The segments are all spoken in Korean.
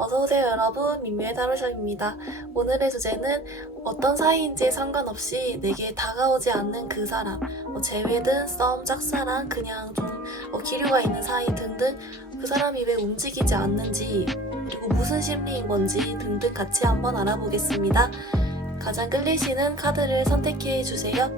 어서오세요 여러분, 민미의 타로샵입니다. 오늘의 주제는 어떤 사이인지에 상관없이 내게 다가오지 않는 그 사람, 재회든 썸, 짝사랑, 그냥 좀 기류가 있는 사이 등등 그 사람이 왜 움직이지 않는지 그리고 무슨 심리인 건지 등등 같이 한번 알아보겠습니다. 가장 끌리시는 카드를 선택해 주세요.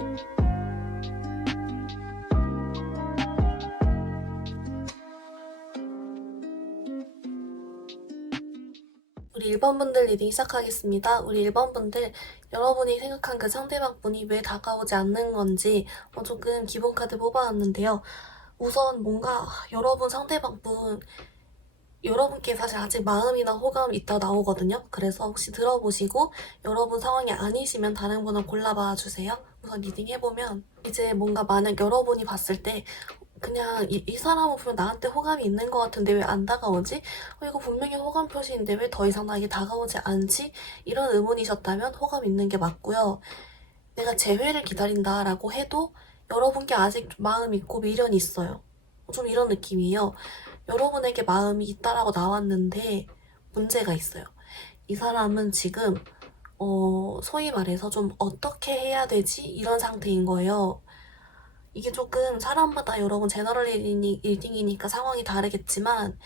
우리 1번 분들 리딩 시작하겠습니다. 우리 1번 분들, 여러분이 생각한 그 상대방 분이 왜 다가오지 않는 건지 조금 기본 카드 뽑아왔는데요. 우선 뭔가 여러분 상대방 분, 여러분께 사실 아직 마음이나 호감이 있다 나오거든요. 그래서 혹시 들어보시고 여러분 상황이 아니시면 다른 분을 골라봐 주세요. 우선 리딩 해보면 이제 뭔가 만약 여러분이 봤을 때 그냥 이 사람은 분명 나한테 호감이 있는 것 같은데 왜 안 다가오지? 이거 분명히 호감 표시인데 왜 더 이상 나에게 다가오지 않지? 이런 의문이셨다면 호감 있는 게 맞고요. 내가 재회를 기다린다라고 해도 여러분께 아직 마음이 있고 미련이 있어요. 좀 이런 느낌이에요. 여러분에게 마음이 있다라고 나왔는데 문제가 있어요. 이 사람은 지금 소위 말해서 좀 어떻게 해야 되지? 이런 상태인 거예요. 이게 조금 사람마다 여러분 제너럴 리딩이니까 상황이 다르겠지만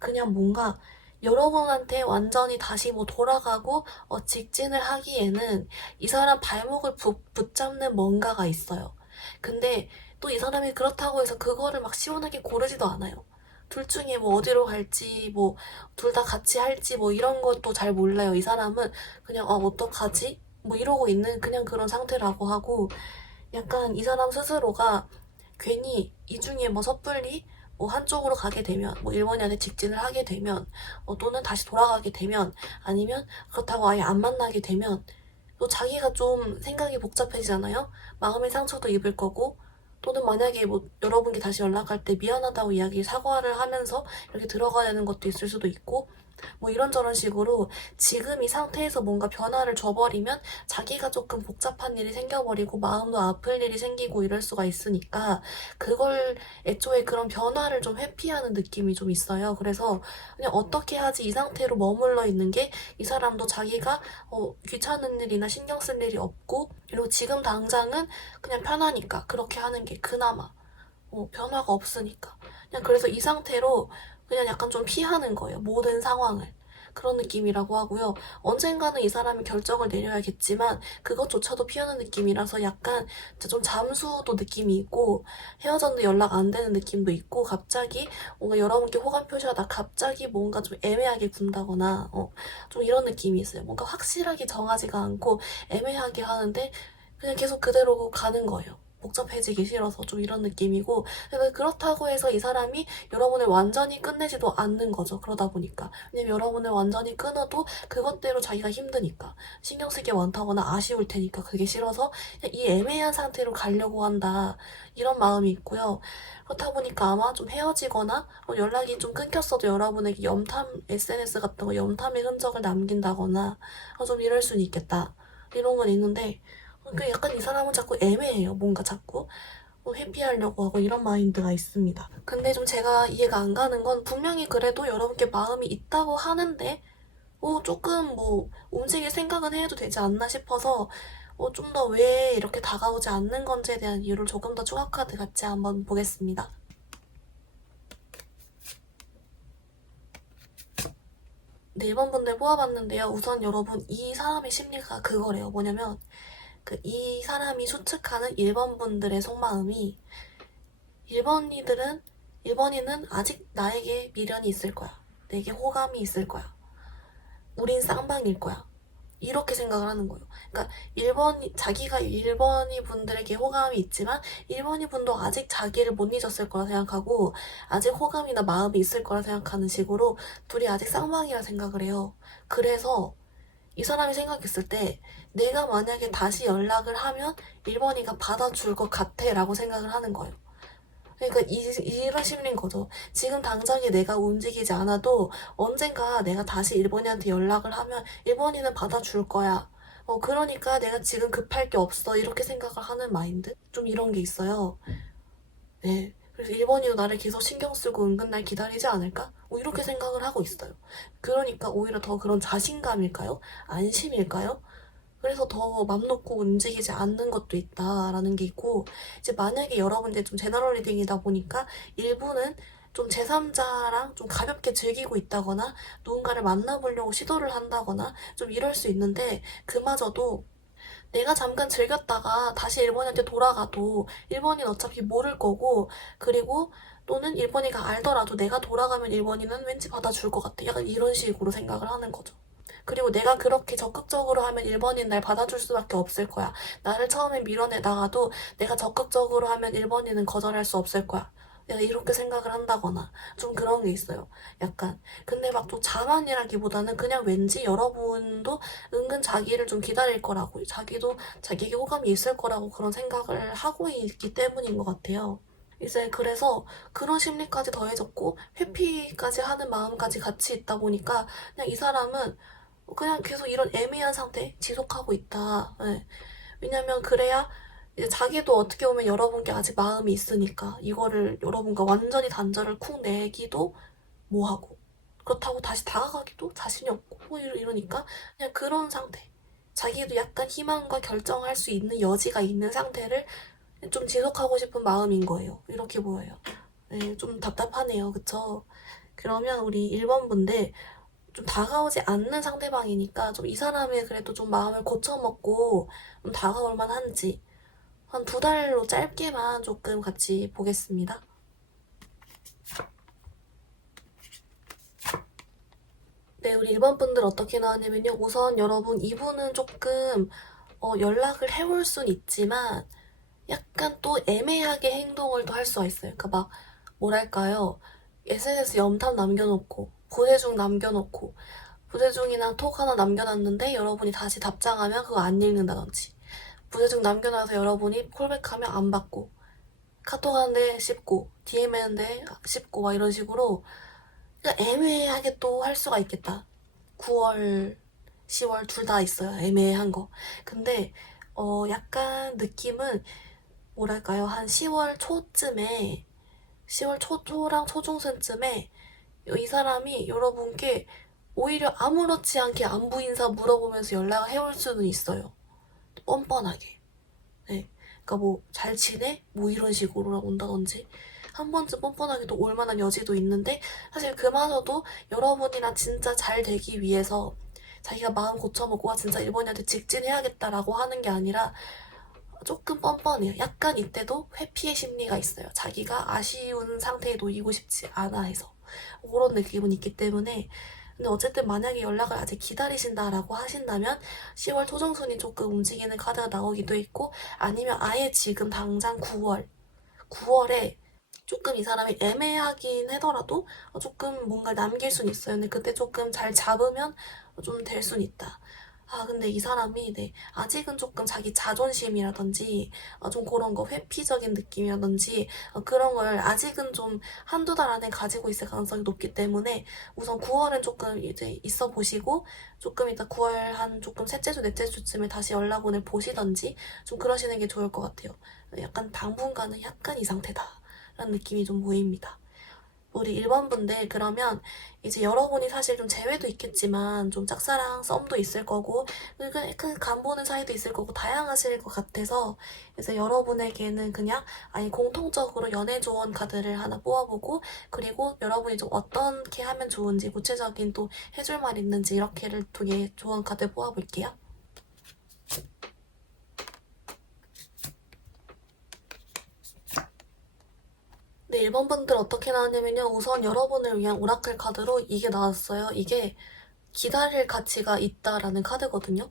그냥 뭔가 여러분한테 완전히 다시 돌아가고 직진을 하기에는 이 사람 발목을 붙잡는 뭔가가 있어요. 근데 또 이 사람이 그렇다고 해서 그거를 막 시원하게 고르지도 않아요. 둘 중에 어디로 갈지 둘 다 같이 할지 이런 것도 잘 몰라요. 이 사람은 그냥 어떡하지? 이러고 있는 그냥 그런 상태라고 하고 약간 이 사람 스스로가 괜히 이 중에 섣불리 한쪽으로 가게 되면 1번이한테 직진을 하게 되면 또는 다시 돌아가게 되면 아니면 그렇다고 아예 안 만나게 되면 또 자기가 좀 생각이 복잡해지잖아요. 마음의 상처도 입을 거고 또는 만약에 여러분께 다시 연락할 때 미안하다고 사과를 하면서 이렇게 들어가야 되는 것도 있을 수도 있고 이런저런 식으로 지금 이 상태에서 뭔가 변화를 줘버리면 자기가 조금 복잡한 일이 생겨버리고 마음도 아플 일이 생기고 이럴 수가 있으니까 그걸 애초에 그런 변화를 좀 회피하는 느낌이 좀 있어요. 그래서 그냥 어떻게 하지 이 상태로 머물러 있는 게 이 사람도 자기가 귀찮은 일이나 신경 쓸 일이 없고 그리고 지금 당장은 그냥 편하니까 그렇게 하는 게 그나마 변화가 없으니까 그냥 그래서 이 상태로 그냥 약간 좀 피하는 거예요. 모든 상황을. 그런 느낌이라고 하고요. 언젠가는 이 사람이 결정을 내려야겠지만 그것조차도 피하는 느낌이라서 약간 좀 잠수도 느낌이 있고 헤어졌는데 연락 안 되는 느낌도 있고 갑자기 뭔가 여러분께 호감 표시하다 갑자기 뭔가 좀 애매하게 군다거나 좀 이런 느낌이 있어요. 뭔가 확실하게 정하지가 않고 애매하게 하는데 그냥 계속 그대로 가는 거예요. 복잡해지기 싫어서 좀 이런 느낌이고 그렇다고 해서 이 사람이 여러분을 완전히 끝내지도 않는 거죠. 그러다 보니까 왜냐면 여러분을 완전히 끊어도 그것대로 자기가 힘드니까 신경 쓸 게 많다거나 아쉬울 테니까 그게 싫어서 이 애매한 상태로 가려고 한다 이런 마음이 있고요. 그렇다 보니까 아마 좀 헤어지거나 연락이 좀 끊겼어도 여러분에게 SNS 같은 거 염탐의 흔적을 남긴다거나 좀 이럴 수는 있겠다 이런 건 있는데 약간 이 사람은 자꾸 애매해요. 뭔가 자꾸 회피하려고 하고 이런 마인드가 있습니다. 근데 좀 제가 이해가 안 가는 건 분명히 그래도 여러분께 마음이 있다고 하는데 조금 움직일 생각은 해도 되지 않나 싶어서 좀 더 왜 이렇게 다가오지 않는 건지에 대한 이유를 조금 더 추가 카드 같이 한번 보겠습니다. 네, 1번 분들 뽑아봤는데요. 우선 여러분 이 사람의 심리가 그거래요. 뭐냐면 이 사람이 추측하는 1번 분들의 속마음이 1번이는 아직 나에게 미련이 있을 거야. 내게 호감이 있을 거야. 우린 쌍방일 거야. 이렇게 생각을 하는 거예요. 그러니까 자기가 1번이 분들에게 호감이 있지만 1번이 분도 아직 자기를 못 잊었을 거라 생각하고 아직 호감이나 마음이 있을 거라 생각하는 식으로 둘이 아직 쌍방이라 생각을 해요. 그래서 이 사람이 생각했을 때 내가 만약에 다시 연락을 하면 1번이가 받아줄 것 같아 라고 생각을 하는 거예요. 그러니까 이런 심리인 거죠. 지금 당장에 내가 움직이지 않아도 언젠가 내가 다시 1번이한테 연락을 하면 1번이는 받아줄 거야. 그러니까 내가 지금 급할 게 없어. 이렇게 생각을 하는 마인드? 좀 이런 게 있어요. 네. 그래서 1번이도 나를 계속 신경 쓰고 은근 날 기다리지 않을까? 뭐 이렇게 생각을 하고 있어요. 그러니까 오히려 더 그런 자신감일까요? 안심일까요? 그래서 더 맘 놓고 움직이지 않는 것도 있다라는 게 있고, 이제 만약에 여러분들 좀 제너럴 리딩이다 보니까 일부는 좀 제3자랑 좀 가볍게 즐기고 있다거나 누군가를 만나보려고 시도를 한다거나 좀 이럴 수 있는데, 그마저도 내가 잠깐 즐겼다가 다시 일본한테 돌아가도 일본인 어차피 모를 거고, 그리고 또는 일본이가 알더라도 내가 돌아가면 일본인은 왠지 받아줄 것 같아. 약간 이런 식으로 생각을 하는 거죠. 그리고 내가 그렇게 적극적으로 하면 일본인 날 받아줄 수밖에 없을 거야. 나를 처음에 밀어내다가도 내가 적극적으로 하면 일본인은 거절할 수 없을 거야. 내가 이렇게 생각을 한다거나 좀 그런 게 있어요. 약간. 근데 막 또 자만이라기보다는 그냥 왠지 여러분도 은근 자기를 좀 기다릴 거라고, 자기도 자기에게 호감이 있을 거라고 그런 생각을 하고 있기 때문인 것 같아요. 이제 그래서 그런 심리까지 더해졌고 회피까지 하는 마음까지 같이 있다 보니까 그냥 이 사람은 그냥 계속 이런 애매한 상태 지속하고 있다. 네. 왜냐면 그래야 이제 자기도 어떻게 보면 여러분께 아직 마음이 있으니까 이거를 여러분과 완전히 단절을 쿵 내기도 뭐하고, 그렇다고 다시 다가가기도 자신이 없고 뭐 이러니까 그냥 그런 상태, 자기도 약간 희망과 결정할 수 있는 여지가 있는 상태를 좀 지속하고 싶은 마음인 거예요. 이렇게 보여요. 네, 좀 답답하네요. 그쵸? 그러면 우리 1번 분들 좀 다가오지 않는 상대방이니까 좀 이 사람의 그래도 좀 마음을 고쳐먹고 좀 다가올 만한지 한 2달로 짧게만 조금 같이 보겠습니다. 네, 우리 1번 분들 어떻게 나왔냐면요. 우선 여러분 이분은 조금 연락을 해올 순 있지만 약간 또 애매하게 행동을 또 할 수가 있어요. 그러니까 막 뭐랄까요. SNS 염탐 남겨놓고 부재중 남겨놓고 부재중이나 톡 하나 남겨놨는데 여러분이 다시 답장하면 그거 안 읽는다든지, 부재중 남겨놔서 여러분이 콜백하면 안 받고, 카톡 하는데 씹고 DM 했는데 씹고 막 이런 식으로 그냥 애매하게 또 할 수가 있겠다. 9월 10월 둘 다 있어요. 애매한 거. 근데 약간 느낌은 뭐랄까요, 한 10월 초쯤에, 10월 초랑 초중순쯤에 이 사람이 여러분께 오히려 아무렇지 않게 안부 인사 물어보면서 연락을 해올 수는 있어요. 뻔뻔하게. 네. 그러니까 뭐 잘 지내? 뭐 이런 식으로 온다든지 한 번쯤 뻔뻔하게 또 올 만한 여지도 있는데, 사실 그마저도 여러분이랑 진짜 잘 되기 위해서 자기가 마음 고쳐먹고 진짜 일본이한테 직진해야겠다라고 하는 게 아니라 조금 뻔뻔해요. 약간 이때도 회피의 심리가 있어요. 자기가 아쉬운 상태에 놓이고 싶지 않아 해서 그런 느낌은 있기 때문에. 근데 어쨌든 만약에 연락을 아직 기다리신다라고 하신다면 10월 초중순이 조금 움직이는 카드가 나오기도 했고, 아니면 아예 지금 당장 9월에 조금 이 사람이 애매하긴 하더라도 조금 뭔가 남길 순 있어요. 근데 그때 조금 잘 잡으면 좀 될 순 있다. 아, 근데 이 사람이, 네, 아직은 조금 자기 자존심이라든지, 좀 그런 거 회피적인 느낌이라든지, 그런 걸 아직은 좀 한두 달 안에 가지고 있을 가능성이 높기 때문에, 우선 9월은 조금 이제 있어 보시고, 조금 이따 9월 한 조금 셋째 주, 넷째 주쯤에 다시 연락원을 보시던지, 좀 그러시는 게 좋을 것 같아요. 약간 당분간은 약간 이 상태다 라는 느낌이 좀 보입니다. 우리 1번 분들, 그러면 이제 여러분이 사실 좀 재회도 있겠지만 좀 짝사랑 썸도 있을 거고 그 간보는 사이도 있을 거고 다양하실 것 같아서, 그래서 여러분에게는 그냥 아니 공통적으로 연애 조언 카드를 하나 뽑아보고, 그리고 여러분이 좀 어떻게 하면 좋은지 구체적인 또 해줄 말 있는지 이렇게를 2개 조언 카드 뽑아볼게요. 네, 1번 분들 어떻게 나왔냐면요. 우선 여러분을 위한 오라클 카드로 이게 나왔어요. 이게 기다릴 가치가 있다라는 카드거든요.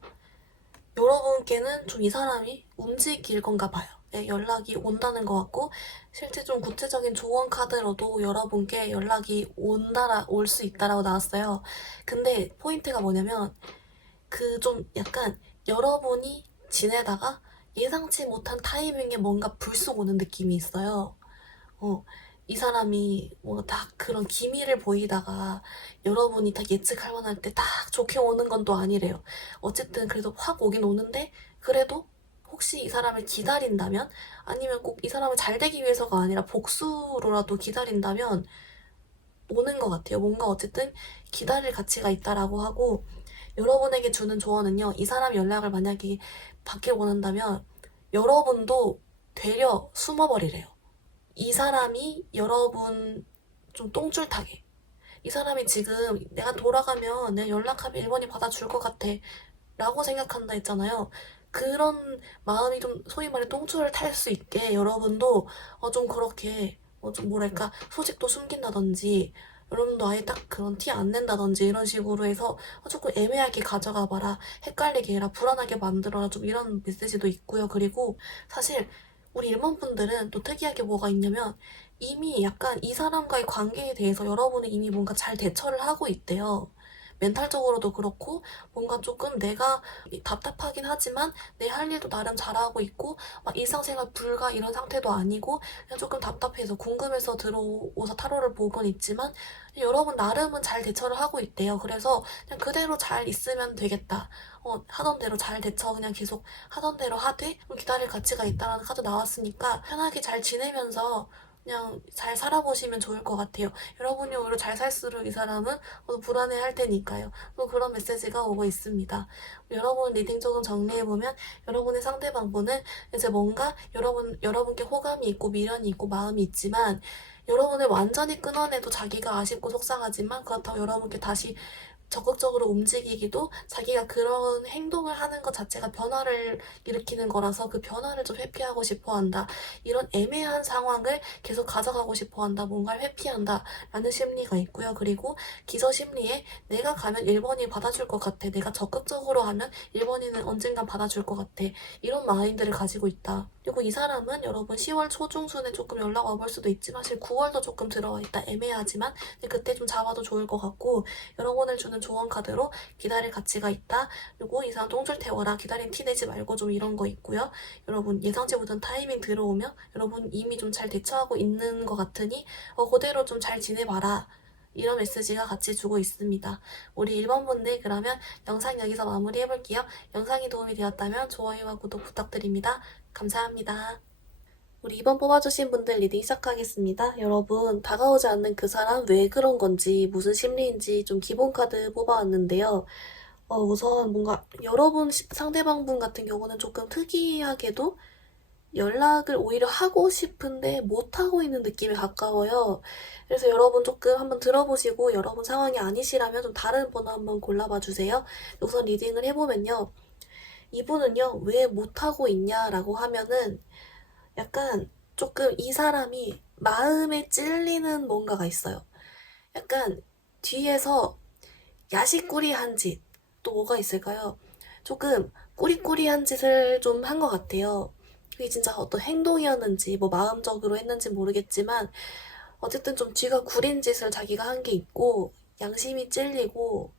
여러분께는 좀 이 사람이 움직일 건가 봐요. 네, 연락이 온다는 것 같고, 실제 좀 구체적인 조언 카드로도 여러분께 연락이 올 수 있다라고 나왔어요. 근데 포인트가 뭐냐면 그 좀 약간 여러분이 지내다가 예상치 못한 타이밍에 뭔가 불쑥 오는 느낌이 있어요. 어, 이 사람이 뭔가 딱 그런 기미를 보이다가 여러분이 딱 예측할 만할 때 딱 좋게 오는 건 또 아니래요. 어쨌든 그래도 확 오긴 오는데, 그래도 혹시 이 사람을 기다린다면, 아니면 꼭 이 사람을 잘 되기 위해서가 아니라 복수로라도 기다린다면 오는 것 같아요. 뭔가 어쨌든 기다릴 가치가 있다라고 하고, 여러분에게 주는 조언은요, 이 사람 연락을 만약에 받길 원한다면 여러분도 되려 숨어버리래요. 이 사람이 여러분 좀 똥줄 타게, 이 사람이 지금 내가 돌아가면 내 연락하면 일본이 받아줄 것 같아 라고 생각한다 했잖아요. 그런 마음이 좀 소위 말해 똥줄을 탈 수 있게 여러분도 좀 그렇게 좀 뭐랄까 소식도 숨긴다든지, 여러분도 아예 딱 그런 티 안 낸다든지 이런 식으로 해서 조금 애매하게 가져가 봐라, 헷갈리게 해라, 불안하게 만들어라, 좀 이런 메시지도 있고요. 그리고 사실 우리 일본 분들은 또 특이하게 뭐가 있냐면, 이미 약간 이 사람과의 관계에 대해서 여러분이 이미 뭔가 잘 대처를 하고 있대요. 멘탈적으로도 그렇고, 뭔가 조금 내가 답답하긴 하지만 내 할 일도 나름 잘하고 있고, 막 일상생활 불가 이런 상태도 아니고, 그냥 조금 답답해서 궁금해서 들어오서 타로를 보곤 있지만, 여러분 나름은 잘 대처를 하고 있대요. 그래서 그냥 그대로 잘 있으면 되겠다. 하던 대로 잘 대처 그냥 계속 하던 대로 하되 기다릴 가치가 있다라는 카드 나왔으니까 편하게 잘 지내면서 그냥 잘 살아보시면 좋을 것 같아요. 여러분이 오히려 잘 살수록 이 사람은 불안해 할 테니까요. 또 그런 메시지가 오고 있습니다. 여러분 리딩 조금 정리해보면, 여러분의 상대방분은 이제 뭔가 여러분께 호감이 있고 미련이 있고 마음이 있지만, 여러분을 완전히 끊어내도 자기가 아쉽고 속상하지만, 그렇다고 여러분께 다시 적극적으로 움직이기도, 자기가 그런 행동을 하는 것 자체가 변화를 일으키는 거라서 그 변화를 좀 회피하고 싶어 한다. 이런 애매한 상황을 계속 가져가고 싶어 한다. 뭔가를 회피한다. 라는 심리가 있고요. 그리고 기저 심리에 내가 가면 1번이 받아줄 것 같아. 내가 적극적으로 하면 1번이는 언젠간 받아줄 것 같아. 이런 마인드를 가지고 있다. 그리고 이 사람은 여러분 10월 초중순에 조금 연락 와볼 수도 있지만, 사실 9월도 조금 들어와 있다. 애매하지만 그때 좀 잡아도 좋을 것 같고, 여러분을 주는 조언 카드로 기다릴 가치가 있다. 그리고 이 사람 똥줄 태워라. 기다린 티 내지 말고 좀 이런 거 있고요. 여러분 예상치 못한 타이밍 들어오면 여러분 이미 좀 잘 대처하고 있는 것 같으니 그대로 좀 잘 지내봐라. 이런 메시지가 같이 주고 있습니다. 우리 1번 분들, 그러면 영상 여기서 마무리해볼게요. 영상이 도움이 되었다면 좋아요와 구독 부탁드립니다. 감사합니다. 우리 2번 뽑아주신 분들 리딩 시작하겠습니다. 여러분, 다가오지 않는 그 사람 왜 그런 건지, 무슨 심리인지 좀 기본 카드 뽑아왔는데요. 우선 뭔가 여러분 상대방분 같은 경우는 조금 특이하게도 연락을 오히려 하고 싶은데 못하고 있는 느낌에 가까워요. 그래서 여러분 조금 한번 들어보시고, 여러분 상황이 아니시라면 좀 다른 번호 한번 골라봐 주세요. 우선 리딩을 해보면요. 이분은요, 왜 못하고 있냐라고 하면은 약간 조금 이 사람이 마음에 찔리는 뭔가가 있어요. 약간 뒤에서 야식꾸리한 짓, 또 뭐가 있을까요? 조금 꾸리꾸리한 짓을 좀 한 것 같아요. 그게 진짜 어떤 행동이었는지 뭐 마음적으로 했는지 모르겠지만, 어쨌든 좀 뒤가 구린 짓을 자기가 한 게 있고 양심이 찔리고,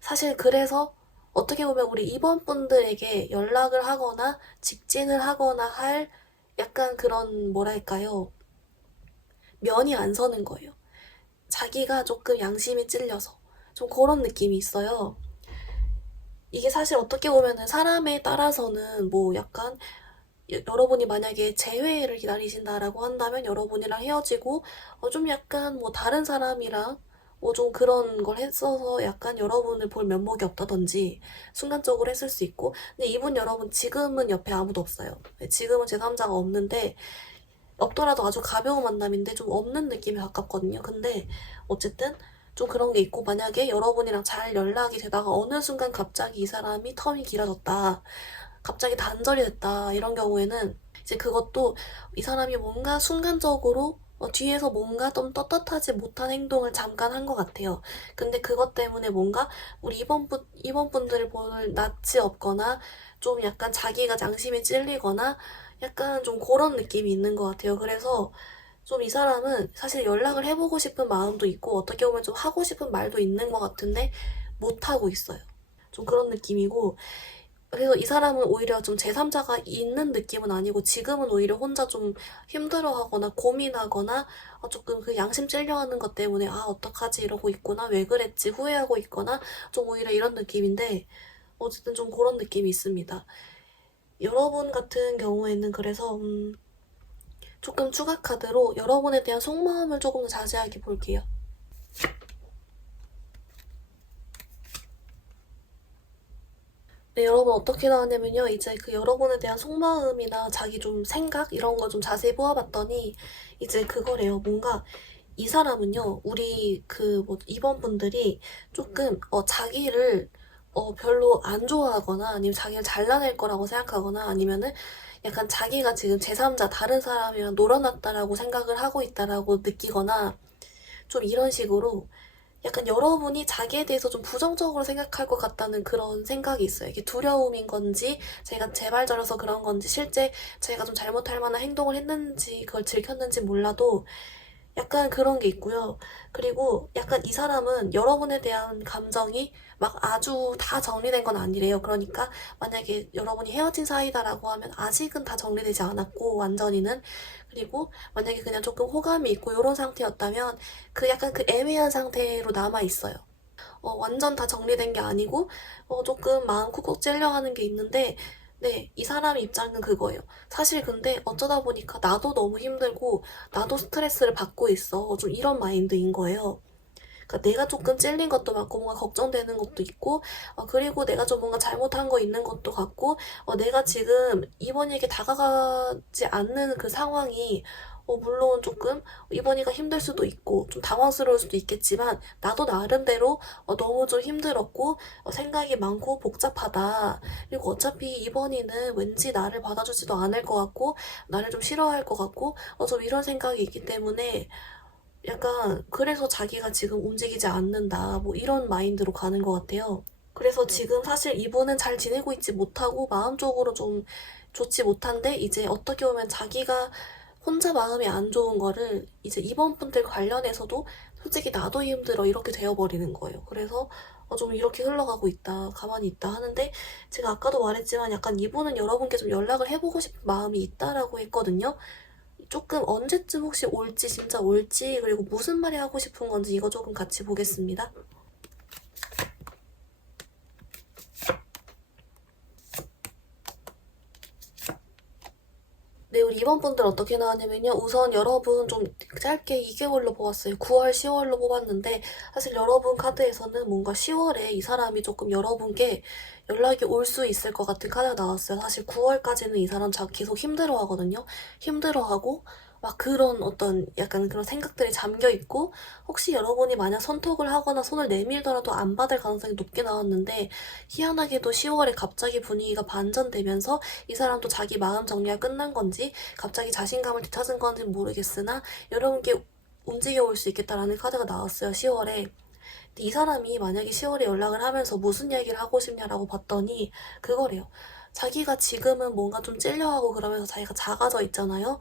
사실 그래서 어떻게 보면 우리 이번 분들에게 연락을 하거나 직진을 하거나 할 약간 그런 뭐랄까요, 면이 안 서는 거예요. 자기가 조금 양심이 찔려서 좀 그런 느낌이 있어요. 이게 사실 어떻게 보면은 사람에 따라서는 뭐 약간, 여러분이 만약에 재회를 기다리신다라고 한다면 여러분이랑 헤어지고 좀 약간 뭐 다른 사람이랑 좀 그런 걸 했어서 약간 여러분을 볼 면목이 없다든지 순간적으로 했을 수 있고, 근데 이분 여러분 지금은 옆에 아무도 없어요. 지금은 제3자가 없는데, 없더라도 아주 가벼운 만남인데 좀 없는 느낌에 가깝거든요. 근데 어쨌든 좀 그런 게 있고, 만약에 여러분이랑 잘 연락이 되다가 어느 순간 갑자기 이 사람이 텀이 길어졌다, 갑자기 단절이 됐다, 이런 경우에는 이제 그것도 이 사람이 뭔가 순간적으로 뒤에서 뭔가 좀 떳떳하지 못한 행동을 잠깐 한 것 같아요. 근데 그것 때문에 뭔가 우리 이번 분들을 볼 낯이 없거나 좀 약간 자기가 양심이 찔리거나 약간 좀 그런 느낌이 있는 것 같아요. 그래서 좀 이 사람은 사실 연락을 해보고 싶은 마음도 있고 어떻게 보면 좀 하고 싶은 말도 있는 것 같은데 못하고 있어요. 좀 그런 느낌이고, 그래서 이 사람은 오히려 좀 제3자가 있는 느낌은 아니고 지금은 오히려 혼자 좀 힘들어하거나 고민하거나 조금 그 양심 찔려하는 것 때문에 어떡하지 이러고 있구나, 왜 그랬지 후회하고 있거나 좀 오히려 이런 느낌인데, 어쨌든 좀 그런 느낌이 있습니다. 여러분 같은 경우에는 그래서 조금 추가 카드로 여러분에 대한 속마음을 조금 더 자세하게 볼게요. 네, 여러분 어떻게 나왔냐면요. 이제 그 여러분에 대한 속마음이나 자기 좀 생각 이런 거 좀 자세히 보아봤더니 이제 그거래요. 뭔가 이 사람은요. 우리 그 뭐 2번 분들이 조금 자기를 별로 안 좋아하거나 아니면 자기를 잘라낼 거라고 생각하거나 아니면은 약간 자기가 지금 제3자 다른 사람이랑 놀아났다라고 생각을 하고 있다라고 느끼거나 좀 이런 식으로 약간 여러분이 자기에 대해서 좀 부정적으로 생각할 것 같다는 그런 생각이 있어요. 이게 두려움인 건지, 제가 제발저려서 그런 건지, 실제 제가 좀 잘못할 만한 행동을 했는지, 그걸 들켰는지 몰라도 약간 그런 게 있고요. 그리고 약간 이 사람은 여러분에 대한 감정이 막 아주 다 정리된 건 아니래요. 그러니까 만약에 여러분이 헤어진 사이다라고 하면 아직은 다 정리되지 않았고 완전히는 그리고 만약에 그냥 조금 호감이 있고 이런 상태였다면 그 약간 그 애매한 상태로 남아 있어요. 완전 다 정리된 게 아니고 조금 마음 쿡쿡 찔려하는 게 있는데 네, 이 사람 입장은 그거예요. 사실 근데 어쩌다 보니까 나도 너무 힘들고 나도 스트레스를 받고 있어. 좀 이런 마인드인 거예요. 그러니까 내가 조금 찔린 것도 많고 뭔가 걱정되는 것도 있고 그리고 내가 좀 뭔가 잘못한 거 있는 것도 같고 내가 지금 이번에게 다가가지 않는 그 상황이 물론 조금 이번이가 힘들 수도 있고 좀 당황스러울 수도 있겠지만 나도 나름대로 너무 좀 힘들었고 생각이 많고 복잡하다. 그리고 어차피 이번이는 왠지 나를 받아주지도 않을 것 같고 나를 좀 싫어할 것 같고 좀 이런 생각이 있기 때문에 약간 그래서 자기가 지금 움직이지 않는다 뭐 이런 마인드로 가는 것 같아요. 그래서 지금 사실 이분은 잘 지내고 있지 못하고 마음적으로 좀 좋지 못한데 이제 어떻게 보면 자기가 혼자 마음이 안 좋은 거를 이제 이번 분들 관련해서도 솔직히 나도 힘들어 이렇게 되어버리는 거예요. 그래서 좀 이렇게 흘러가고 있다, 가만히 있다 하는데 제가 아까도 말했지만 약간 이분은 여러분께 좀 연락을 해보고 싶은 마음이 있다라고 했거든요. 조금 언제쯤 혹시 올지 진짜 올지 그리고 무슨 말이 하고 싶은 건지 이거 조금 같이 보겠습니다. 네, 우리 이번 분들 어떻게 나왔냐면요. 우선 여러분 좀 짧게 2개월로 뽑았어요. 9월, 10월로 뽑았는데 사실 여러분 카드에서는 뭔가 10월에 이 사람이 조금 여러분께 연락이 올 수 있을 것 같은 카드가 나왔어요. 사실 9월까지는 이 사람 계속 힘들어하거든요. 힘들어하고 막 그런 어떤 약간 그런 생각들이 잠겨 있고 혹시 여러분이 만약 선톡을 하거나 손을 내밀더라도 안 받을 가능성이 높게 나왔는데 희한하게도 10월에 갑자기 분위기가 반전되면서 이 사람도 자기 마음 정리가 끝난 건지 갑자기 자신감을 되찾은 건지 모르겠으나 여러분께 움직여 올 수 있겠다라는 카드가 나왔어요. 10월에. 이 사람이 만약에 10월에 연락을 하면서 무슨 얘기를 하고 싶냐라고 봤더니 그거래요. 자기가 지금은 뭔가 좀 찔려하고 그러면서 자기가 작아져 있잖아요.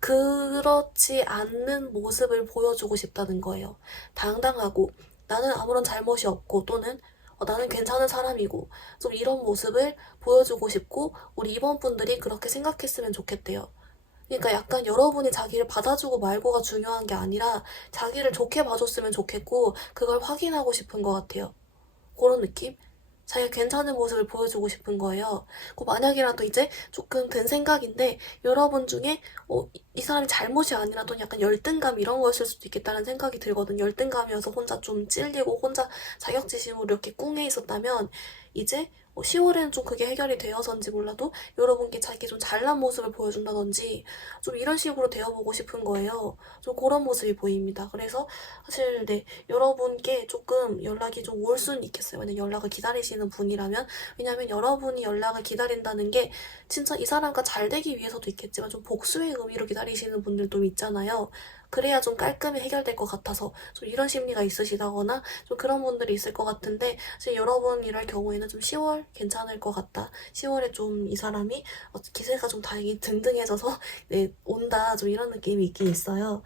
그렇지 않는 모습을 보여주고 싶다는 거예요. 당당하고 나는 아무런 잘못이 없고 또는 나는 괜찮은 사람이고 좀 이런 모습을 보여주고 싶고 우리 이번 분들이 그렇게 생각했으면 좋겠대요. 그러니까 약간 여러분이 자기를 받아주고 말고가 중요한 게 아니라 자기를 좋게 봐줬으면 좋겠고 그걸 확인하고 싶은 것 같아요. 그런 느낌? 자기가 괜찮은 모습을 보여주고 싶은 거예요. 만약이라도 이제 조금 든 생각인데 여러분 중에 이 사람이 잘못이 아니라도 약간 열등감 이런 거였을 수도 있겠다는 생각이 들거든요. 열등감이어서 혼자 좀 찔리고 혼자 자격지심으로 이렇게 꿍해 있었다면 이제 10월에는 좀 그게 해결이 되어서인지 몰라도 여러분께 자기 좀 잘난 모습을 보여준다든지 좀 이런 식으로 되어보고 싶은 거예요. 좀 그런 모습이 보입니다. 그래서 사실 네 여러분께 조금 연락이 좀 올 수는 있겠어요. 만약 연락을 기다리시는 분이라면 왜냐면 여러분이 연락을 기다린다는 게 진짜 이 사람과 잘 되기 위해서도 있겠지만 좀 복수의 의미로 기다리시는 분들도 있잖아요. 그래야 좀 깔끔히 해결될 것 같아서 좀 이런 심리가 있으시다거나 좀 그런 분들이 있을 것 같은데 사실 여러분 이럴 경우에는 좀 10월 괜찮을 것 같다. 10월에 좀 이 사람이 기세가 좀 다행히 등등해져서 네, 온다. 좀 이런 느낌이 있긴 있어요.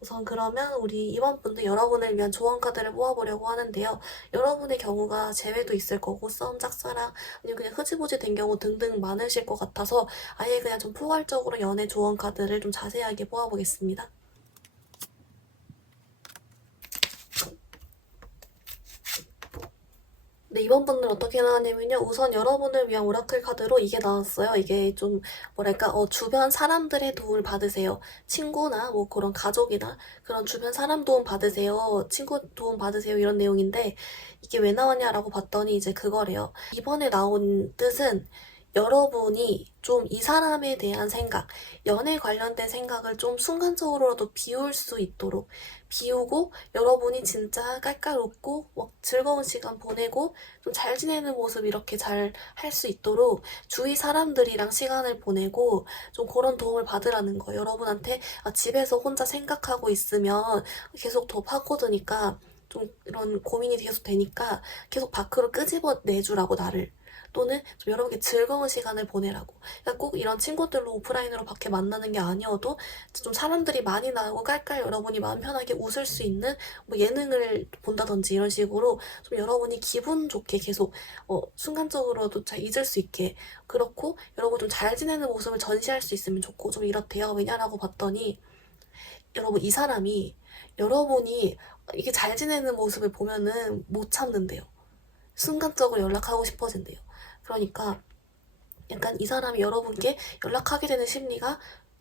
우선 그러면 우리 이번 분들 여러분을 위한 조언 카드를 뽑아보려고 하는데요. 여러분의 경우가 재회도 있을 거고 싸움 짝사랑 아니면 그냥 흐지부지 된 경우 등등 많으실 것 같아서 아예 그냥 좀 포괄적으로 연애 조언 카드를 좀 자세하게 뽑아보겠습니다. 네, 이번 분은 어떻게 나왔냐면요. 우선 여러분을 위한 오라클 카드로 이게 나왔어요. 이게 좀, 뭐랄까, 주변 사람들의 도움을 받으세요. 친구나, 뭐, 그런 가족이나, 그런 주변 사람 도움 받으세요. 친구 도움 받으세요. 이런 내용인데, 이게 왜 나왔냐라고 봤더니 이제 그거래요. 이번에 나온 뜻은, 여러분이 좀 이 사람에 대한 생각, 연애 관련된 생각을 좀 순간적으로라도 비울 수 있도록 비우고 여러분이 진짜 깔깔 웃고 막 즐거운 시간 보내고 좀 잘 지내는 모습 이렇게 잘 할 수 있도록 주위 사람들이랑 시간을 보내고 좀 그런 도움을 받으라는 거예요. 여러분한테 집에서 혼자 생각하고 있으면 계속 더 파고드니까 좀 이런 고민이 계속 되니까 계속 밖으로 끄집어 내주라고 나를. 또는 좀 여러분께 즐거운 시간을 보내라고. 그러니까 꼭 이런 친구들로 오프라인으로 밖에 만나는 게 아니어도 좀 사람들이 많이 나오고 깔깔 여러분이 마음 편하게 웃을 수 있는 뭐 예능을 본다든지 이런 식으로 좀 여러분이 기분 좋게 계속 순간적으로도 잘 잊을 수 있게 그렇고 여러분 좀 잘 지내는 모습을 전시할 수 있으면 좋고 좀 이렇대요. 왜냐라고 봤더니 여러분 이 사람이 여러분이 이게 잘 지내는 모습을 보면은 못 참는데요. 순간적으로 연락하고 싶어진대요. 그러니까 약간 이 사람이 여러분께 연락하게 되는 심리가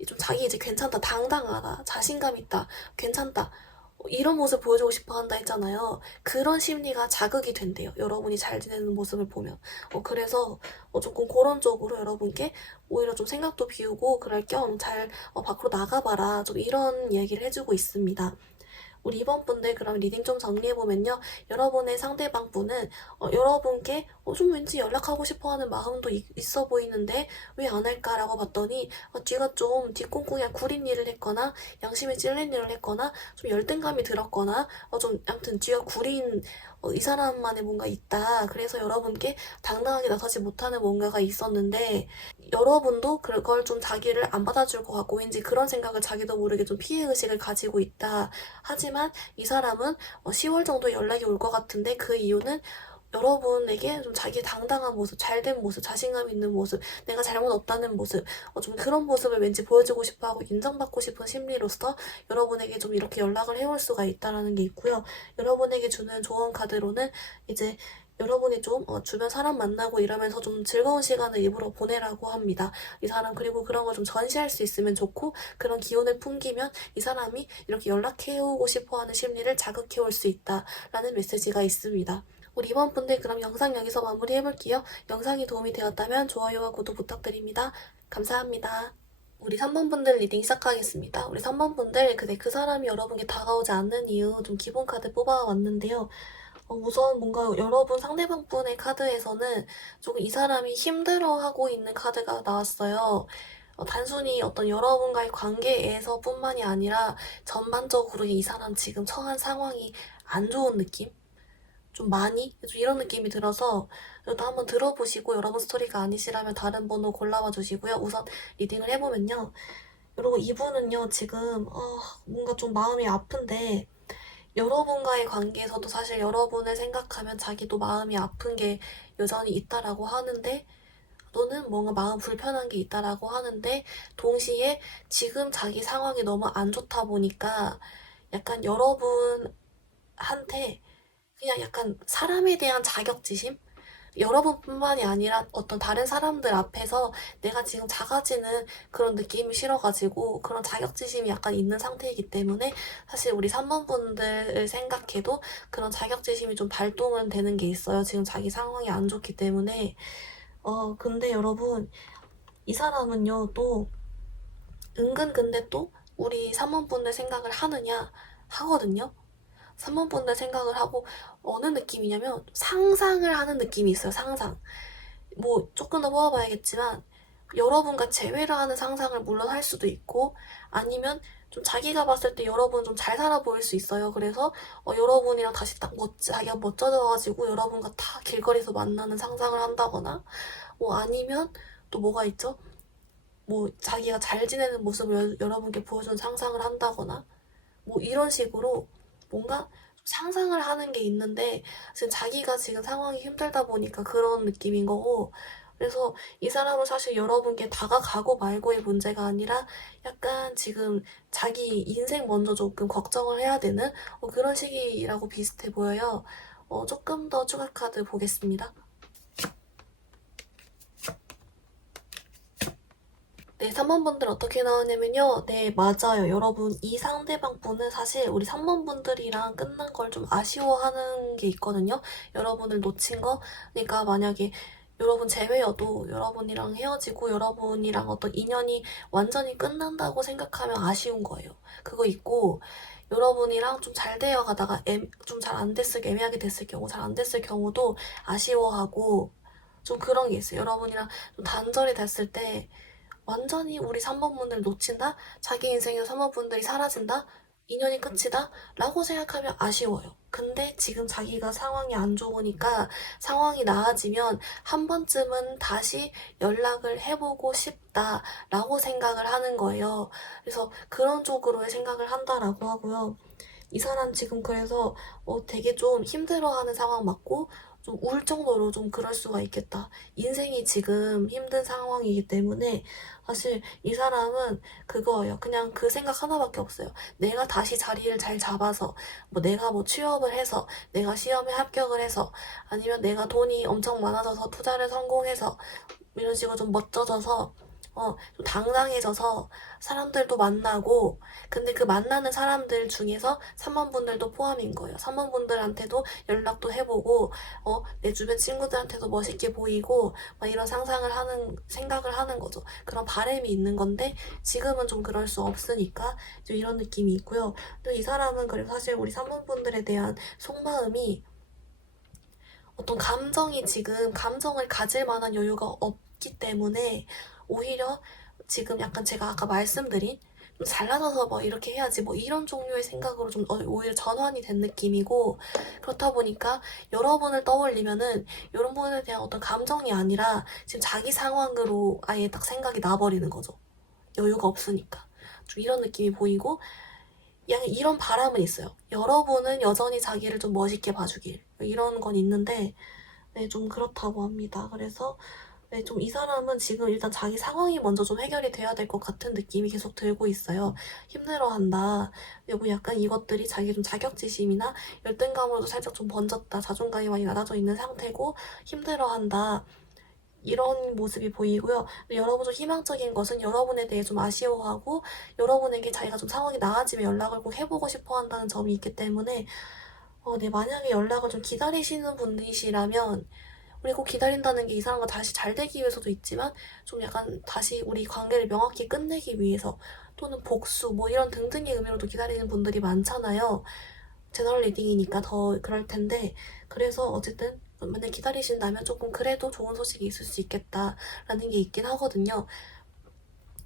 좀 자기 이제 괜찮다, 당당하다, 자신감 있다, 괜찮다. 이런 모습 보여주고 싶어 한다 했잖아요. 그런 심리가 자극이 된대요. 여러분이 잘 지내는 모습을 보면. 그래서 조금 그런 쪽으로 여러분께 오히려 좀 생각도 비우고 그럴 겸 잘 밖으로 나가봐라. 좀 이런 얘기를 해주고 있습니다. 우리 이번 분들 그럼 리딩 좀 정리해보면요. 여러분의 상대방 분은 여러분께 좀 왠지 연락하고 싶어하는 마음도 있어 보이는데 왜 안 할까라고 봤더니 뒤가 좀 뒷꽁꽁이야 구린 일을 했거나 양심에 찔린 일을 했거나 좀 열등감이 들었거나 좀 아무튼 뒤가 구린 이 사람만의 뭔가 있다. 그래서 여러분께 당당하게 나서지 못하는 뭔가가 있었는데 여러분도 그걸 좀 자기를 안 받아줄 것 같고 왠지 그런 생각을 자기도 모르게 좀 피해의식을 가지고 있다. 하지만 이 사람은 10월 정도 연락이 올 것 같은데 그 이유는 여러분에게 좀 자기 당당한 모습, 잘된 모습, 자신감 있는 모습, 내가 잘못 없다는 모습, 좀 그런 모습을 왠지 보여주고 싶어하고 인정받고 싶은 심리로서 여러분에게 좀 이렇게 연락을 해올 수가 있다라는 게 있고요. 여러분에게 주는 조언 카드로는 이제 여러분이 좀 주변 사람 만나고 이러면서 좀 즐거운 시간을 일부러 보내라고 합니다. 이 사람 그리고 그런 걸 좀 전시할 수 있으면 좋고 그런 기운을 풍기면 이 사람이 이렇게 연락해오고 싶어하는 심리를 자극해올 수 있다라는 메시지가 있습니다. 우리 이번 분들 그럼 영상 여기서 마무리해볼게요. 영상이 도움이 되었다면 좋아요와 구독 부탁드립니다. 감사합니다. 우리 3번 분들 리딩 시작하겠습니다. 우리 3번 분들 그 사람이 여러분께 다가오지 않는 이유 좀 기본 카드 뽑아왔는데요. 우선 뭔가 여러분 상대방 분의 카드에서는 조금 이 사람이 힘들어하고 있는 카드가 나왔어요. 단순히 어떤 여러분과의 관계에서 뿐만이 아니라 전반적으로 이 사람 지금 처한 상황이 안 좋은 느낌? 좀 많이? 좀 이런 느낌이 들어서 이것도 한번 들어보시고 여러분 스토리가 아니시라면 다른 번호 골라봐 주시고요. 우선 리딩을 해보면요. 여러분 이분은요 지금 뭔가 좀 마음이 아픈데 여러분과의 관계에서도 사실 여러분을 생각하면 자기도 마음이 아픈 게 여전히 있다라고 하는데 또는 뭔가 마음 불편한 게 있다라고 하는데 동시에 지금 자기 상황이 너무 안 좋다 보니까 약간 여러분한테 그냥 약간 사람에 대한 자격지심? 여러분뿐만이 아니라 어떤 다른 사람들 앞에서 내가 지금 작아지는 그런 느낌이 싫어가지고 그런 자격지심이 약간 있는 상태이기 때문에 사실 우리 3번 분들을 생각해도 그런 자격지심이 좀 발동은 되는 게 있어요. 지금 자기 상황이 안 좋기 때문에. 근데 여러분, 이 사람은요, 또 은근 근데 또 우리 3번 분들 생각을 하느냐 하거든요. 3번 분들 생각을 하고 어느 느낌이냐면 상상을 하는 느낌이 있어요. 상상. 뭐 조금 더 모아봐야겠지만 여러분과 재회를 하는 상상을 물론 할 수도 있고 아니면 좀 자기가 봤을 때 여러분 좀 잘 살아 보일 수 있어요. 그래서 여러분이랑 다시 딱 자기가 멋져져가지고 여러분과 다 길거리에서 만나는 상상을 한다거나 뭐 아니면 또 뭐가 있죠? 뭐 자기가 잘 지내는 모습을 여러분께 보여주는 상상을 한다거나 뭐 이런 식으로 뭔가 상상을 하는 게 있는데 지금 자기가 지금 상황이 힘들다 보니까 그런 느낌인 거고 그래서 이 사람은 사실 여러분께 다가가고 말고의 문제가 아니라 약간 지금 자기 인생 먼저 조금 걱정을 해야 되는 그런 시기라고 비슷해 보여요. 조금 더 추가 카드 보겠습니다. 네, 3번 분들 어떻게 나오냐면요. 네, 맞아요. 여러분, 이 상대방 분은 사실 우리 3번 분들이랑 끝난 걸 좀 아쉬워하는 게 있거든요. 여러분을 놓친 거. 그러니까 만약에 여러분 제외여도 여러분이랑 헤어지고 여러분이랑 어떤 인연이 완전히 끝난다고 생각하면 아쉬운 거예요. 그거 있고, 여러분이랑 좀 잘 되어 가다가 좀 잘 안 됐을, 애매하게 됐을 경우, 잘 안 됐을 경우도 아쉬워하고, 좀 그런 게 있어요. 여러분이랑 좀 단절이 됐을 때, 완전히 우리 3번 분을 놓친다? 자기 인생에서 3번 분들이 사라진다? 인연이 끝이다? 라고 생각하면 아쉬워요. 근데 지금 자기가 상황이 안 좋으니까 상황이 나아지면 한 번쯤은 다시 연락을 해보고 싶다 라고 생각을 하는 거예요. 그래서 그런 쪽으로의 생각을 한다라고 하고요. 이 사람 지금 그래서 되게 좀 힘들어하는 상황 맞고 좀 울 정도로 좀 그럴 수가 있겠다. 인생이 지금 힘든 상황이기 때문에 사실 이 사람은 그거예요. 그냥 그 생각 하나밖에 없어요. 내가 다시 자리를 잘 잡아서 뭐 내가 뭐 취업을 해서 내가 시험에 합격을 해서 아니면 내가 돈이 엄청 많아져서 투자를 성공해서 이런 식으로 좀 멋져져서 좀 당당해져서 사람들도 만나고, 근데 그 만나는 사람들 중에서 3번 분들도 포함인 거예요. 3번 분들한테도 연락도 해보고, 내 주변 친구들한테도 멋있게 보이고, 막 이런 생각을 하는 거죠. 그런 바람이 있는 건데, 지금은 좀 그럴 수 없으니까, 좀 이런 느낌이 있고요. 또 이 사람은 그리고 사실 우리 3번 분들에 대한 속마음이 어떤 감정을 가질 만한 여유가 없기 때문에 오히려 지금 약간 제가 아까 말씀드린 좀 잘나서서 뭐 이렇게 해야지 뭐 이런 종류의 생각으로 좀 오히려 전환이 된 느낌이고 그렇다 보니까 여러분을 떠올리면은 여러분에 대한 어떤 감정이 아니라 지금 자기 상황으로 아예 딱 생각이 나버리는 거죠. 여유가 없으니까. 좀 이런 느낌이 보이고 약간 이런 바람은 있어요. 여러분은 여전히 자기를 좀 멋있게 봐주길. 이런 건 있는데, 네, 좀 그렇다고 합니다. 그래서, 네, 좀 이 사람은 지금 일단 자기 상황이 먼저 좀 해결이 돼야 될 것 같은 느낌이 계속 들고 있어요. 힘들어한다. 그리고 약간 이것들이 자기 좀 자격지심이나 열등감으로도 살짝 좀 번졌다. 자존감이 많이 낮아져 있는 상태고, 힘들어한다. 이런 모습이 보이고요. 여러분 좀 희망적인 것은 여러분에 대해 좀 아쉬워하고 여러분에게 자기가 좀 상황이 나아지면 연락을 꼭 해보고 싶어 한다는 점이 있기 때문에 네, 만약에 연락을 좀 기다리시는 분이시라면 우리 꼭 기다린다는 게 이 사람과 다시 잘 되기 위해서도 있지만 좀 약간 다시 우리 관계를 명확히 끝내기 위해서 또는 복수 뭐 이런 등등의 의미로도 기다리는 분들이 많잖아요. 제너럴 리딩이니까 더 그럴 텐데 그래서 어쨌든 만약 기다리신다면 조금 그래도 좋은 소식이 있을 수 있겠다라는 게 있긴 하거든요.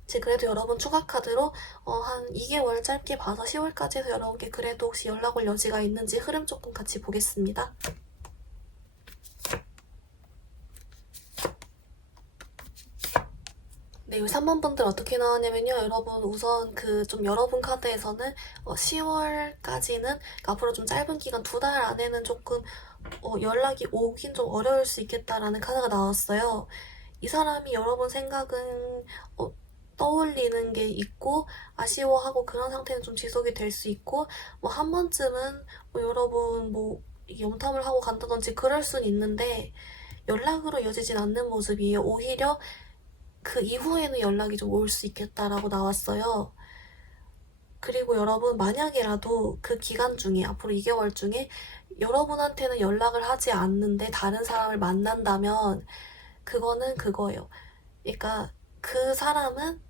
제가 그래도 여러분 추가 카드로 한 2개월 짧게 봐서 10월까지 해서 여러분께 그래도 혹시 연락 올 여지가 있는지 흐름 조금 같이 보겠습니다. 네, 이 3번 분들 어떻게 나왔냐면요. 여러분, 우선 좀 여러분 카드에서는 10월까지는, 그러니까 앞으로 좀 짧은 기간 2달 안에는 조금 연락이 오긴 좀 어려울 수 있겠다라는 카드가 나왔어요. 이 사람이 여러분 생각은 떠올리는 게 있고 아쉬워하고 그런 상태는 좀 지속이 될 수 있고 뭐 한 번쯤은 여러분 뭐 염탐을 하고 간다든지 그럴 순 있는데 연락으로 이어지진 않는 모습이에요. 오히려 그 이후에는 연락이 좀 올 수 있겠다라고 나왔어요. 그리고 여러분 만약에라도 그 기간 중에 앞으로 2개월 중에 여러분한테는 연락을 하지 않는데 다른 사람을 만난다면 그거는 그거예요. 그러니까 그 사람은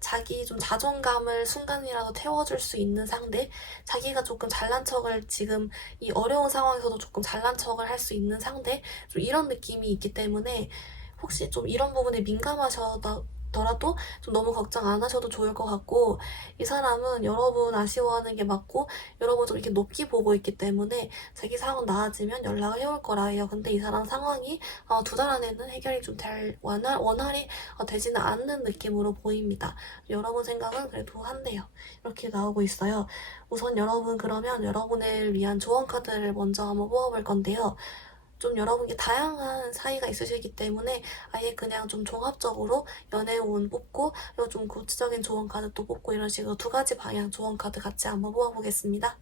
자기 좀 자존감을 순간이라도 태워줄 수 있는 상대, 자기가 조금 잘난 척을 지금 이 어려운 상황에서도 조금 잘난 척을 할 수 있는 상대, 좀 이런 느낌이 있기 때문에 혹시 좀 이런 부분에 민감하셔더라도 좀 너무 걱정 안 하셔도 좋을 것 같고, 이 사람은 여러분 아쉬워하는 게 맞고, 여러분 좀 이렇게 높게 보고 있기 때문에 자기 상황 나아지면 연락을 해올 거라 해요. 근데 이 사람 상황이 2달 안에는 해결이 좀 원활히 되지는 않는 느낌으로 보입니다. 여러분 생각은 그래도 한대요. 이렇게 나오고 있어요. 우선 여러분 그러면 여러분을 위한 조언 카드를 먼저 한번 뽑아볼 건데요. 좀 여러분께 다양한 사이가 있으시기 때문에 아예 그냥 좀 종합적으로 연애운 뽑고 그리고 좀 구체적인 조언 카드 또 뽑고 이런 식으로 2가지 방향 조언 카드 같이 한번 뽑아보겠습니다.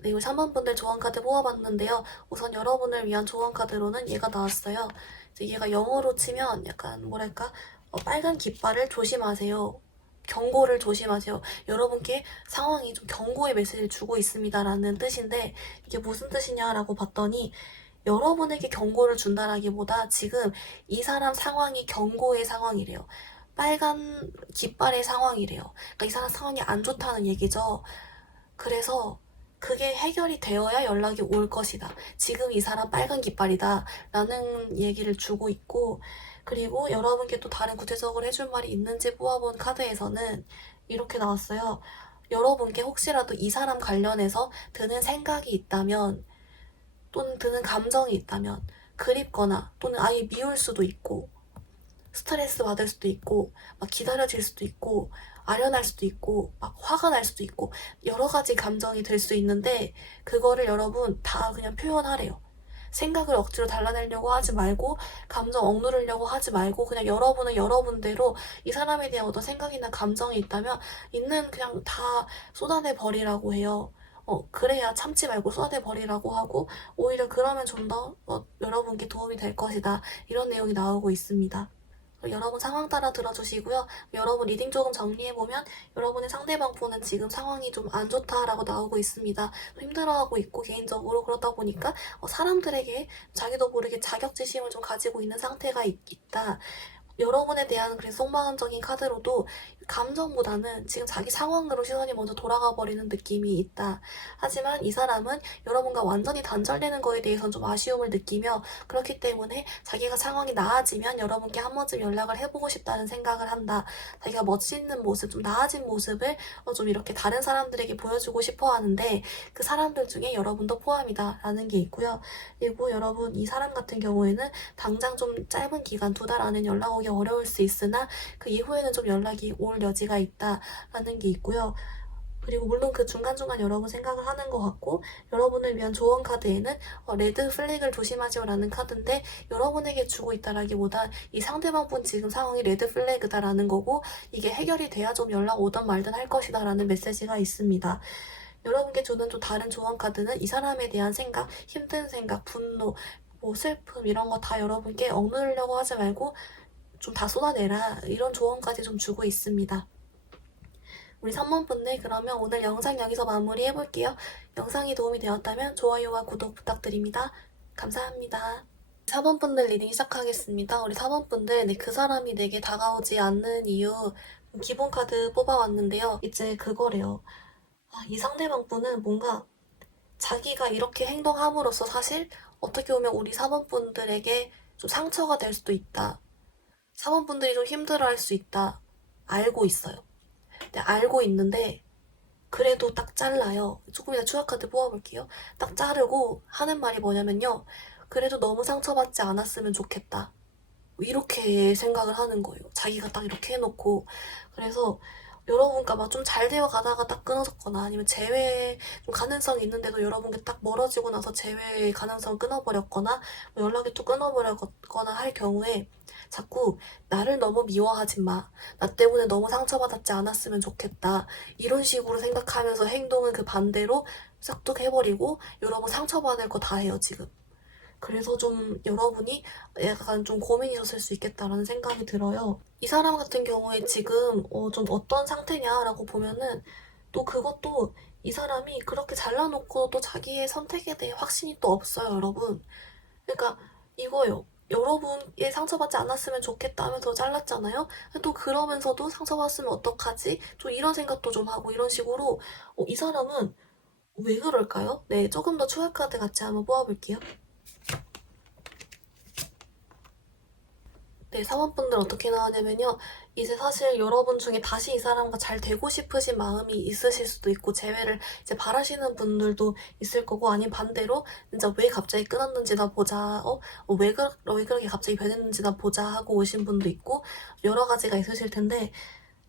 네, 우리 3번 분들 조언 카드 뽑아봤는데요. 우선 여러분을 위한 조언 카드로는 얘가 나왔어요. 이제 얘가 영어로 치면 약간 뭐랄까 빨간 깃발을 조심하세요. 경고를 조심하세요. 여러분께 상황이 좀 경고의 메시지를 주고 있습니다라는 뜻인데 이게 무슨 뜻이냐라고 봤더니 여러분에게 경고를 준다라기보다 지금 이 사람 상황이 경고의 상황이래요. 빨간 깃발의 상황이래요. 그러니까 이 사람 상황이 안 좋다는 얘기죠. 그래서 그게 해결이 되어야 연락이 올 것이다. 지금 이 사람 빨간 깃발이다. 라는 얘기를 주고 있고, 그리고 여러분께 또 다른 구체적으로 해줄 말이 있는지 뽑아본 카드에서는 이렇게 나왔어요. 여러분께 혹시라도 이 사람 관련해서 드는 생각이 있다면, 또는 드는 감정이 있다면, 그립거나 또는 아예 미울 수도 있고, 스트레스 받을 수도 있고, 막 기다려질 수도 있고, 아련할 수도 있고, 막 화가 날 수도 있고, 여러 가지 감정이 들 수 있는데, 그거를 여러분 다 그냥 표현하래요. 생각을 억지로 달라내려고 하지 말고, 감정 억누르려고 하지 말고, 그냥 여러분은 여러분대로 이 사람에 대한 어떤 생각이나 감정이 있다면, 있는 그냥 다 쏟아내 버리라고 해요. 그래야 참지 말고 쏟아내 버리라고 하고, 오히려 그러면 좀 더 여러분께 도움이 될 것이다. 이런 내용이 나오고 있습니다. 여러분 상황 따라 들어주시고요. 여러분 리딩 조금 정리해보면 여러분의 상대방 분은 지금 상황이 좀 안 좋다라고 나오고 있습니다. 힘들어하고 있고 개인적으로 그러다 보니까 사람들에게 자기도 모르게 자격지심을 좀 가지고 있는 상태가 있다. 여러분에 대한 그래서 속마음적인 카드로도 감정보다는 지금 자기 상황으로 시선이 먼저 돌아가 버리는 느낌이 있다. 하지만 이 사람은 여러분과 완전히 단절되는 거에 대해서는 좀 아쉬움을 느끼며 그렇기 때문에 자기가 상황이 나아지면 여러분께 한 번쯤 연락을 해보고 싶다는 생각을 한다. 자기가 멋있는 모습, 좀 나아진 모습을 좀 이렇게 다른 사람들에게 보여주고 싶어 하는데 그 사람들 중에 여러분도 포함이다 라는 게 있고요. 그리고 여러분 이 사람 같은 경우에는 당장 좀 짧은 기간 2달 안에 연락 오기 어려울 수 있으나 그 이후에는 좀 연락이 올 여지가 있다라는 게 있고요. 그리고 물론 그 중간중간 여러분 생각을 하는 것 같고 여러분을 위한 조언 카드에는 레드 플래그를 조심하지요라는 카드인데 여러분에게 주고 있다라기보다 이 상대방 분 지금 상황이 레드 플래그다라는 거고 이게 해결이 돼야 좀 연락 오든 말든 할 것이다라는 메시지가 있습니다. 여러분께 주는 좀 다른 조언 카드는 이 사람에 대한 생각, 힘든 생각, 분노, 뭐 슬픔 이런 거 다 여러분께 억누르려고 하지 말고 좀 다 쏟아내라 이런 조언까지 좀 주고 있습니다. 우리 3번 분들 그러면 오늘 영상 여기서 마무리해볼게요. 영상이 도움이 되었다면 좋아요와 구독 부탁드립니다. 감사합니다. 4번 분들 리딩 시작하겠습니다. 우리 4번 분들 그 사람이 내게 다가오지 않는 이유 기본 카드 뽑아왔는데요. 이제 그거래요. 이 상대방 분은 뭔가 자기가 이렇게 행동함으로써 사실 어떻게 보면 우리 4번 분들에게 좀 상처가 될 수도 있다. 4번 분들이 좀 힘들어할 수 있다. 알고 있어요. 근데 알고 있는데 그래도 딱 잘라요. 조금이나 추가 카드 뽑아볼게요. 딱 자르고 하는 말이 뭐냐면요. 그래도 너무 상처받지 않았으면 좋겠다. 이렇게 생각을 하는 거예요. 자기가 딱 이렇게 해놓고. 그래서 여러분과 막 좀 잘 되어 가다가 딱 끊어졌거나 아니면 재회 좀 가능성이 있는데도 여러분께 딱 멀어지고 나서 재회의 가능성을 끊어버렸거나 뭐 연락이 또 끊어버렸거나 할 경우에 자꾸 나를 너무 미워하지 마. 나 때문에 너무 상처받았지 않았으면 좋겠다. 이런 식으로 생각하면서 행동은 그 반대로 싹둑 해버리고 여러분 상처받을 거 다 해요, 지금. 그래서 좀 여러분이 약간 좀 고민이셨을 수 있겠다라는 생각이 들어요. 이 사람 같은 경우에 지금 좀 어떤 상태냐라고 보면은 또 그것도 이 사람이 그렇게 잘라놓고 또 자기의 선택에 대해 확신이 또 없어요, 여러분. 그러니까 이거요. 여러분의 상처받지 않았으면 좋겠다 하면서 잘랐잖아요? 또 그러면서도 상처받았으면 어떡하지? 좀 이런 생각도 좀 하고 이런 식으로 이 사람은 왜 그럴까요? 네, 조금 더 추가 카드 같이 한번 뽑아볼게요. 네, 사원분들 어떻게 나왔냐면요. 이제 사실 여러분 중에 다시 이 사람과 잘 되고 싶으신 마음이 있으실 수도 있고, 재회를 이제 바라시는 분들도 있을 거고, 아니면 반대로, 진짜 왜 갑자기 끊었는지 나 보자, 왜 그렇게 갑자기 변했는지 나 보자 하고 오신 분도 있고, 여러 가지가 있으실 텐데,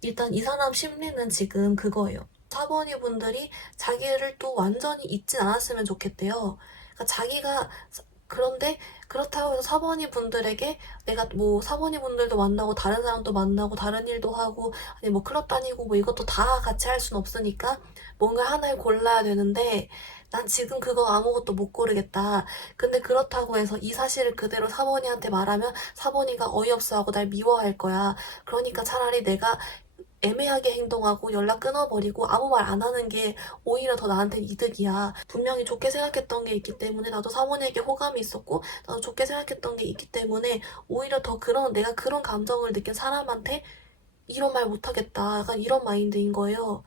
일단 이 사람 심리는 지금 그거예요. 사번이 분들이 자기를 또 완전히 잊진 않았으면 좋겠대요. 그러니까 자기가 그런데 그렇다고 해서 사번이 분들에게 내가 뭐 사번이 분들도 만나고 다른 사람도 만나고 다른 일도 하고 아니 뭐 클럽 다니고 뭐 이것도 다 같이 할 순 없으니까 뭔가 하나를 골라야 되는데 난 지금 그거 아무것도 못 고르겠다. 근데 그렇다고 해서 이 사실을 그대로 사번이한테 말하면 사번이가 어이없어하고 날 미워할 거야. 그러니까 차라리 내가 애매하게 행동하고 연락 끊어버리고 아무 말 안 하는 게 오히려 더 나한테 이득이야. 분명히 좋게 생각했던 게 있기 때문에 나도 사모님에게 호감이 있었고 나도 좋게 생각했던 게 있기 때문에 오히려 더 내가 그런 감정을 느낀 사람한테 이런 말 못하겠다. 약간 이런 마인드인 거예요.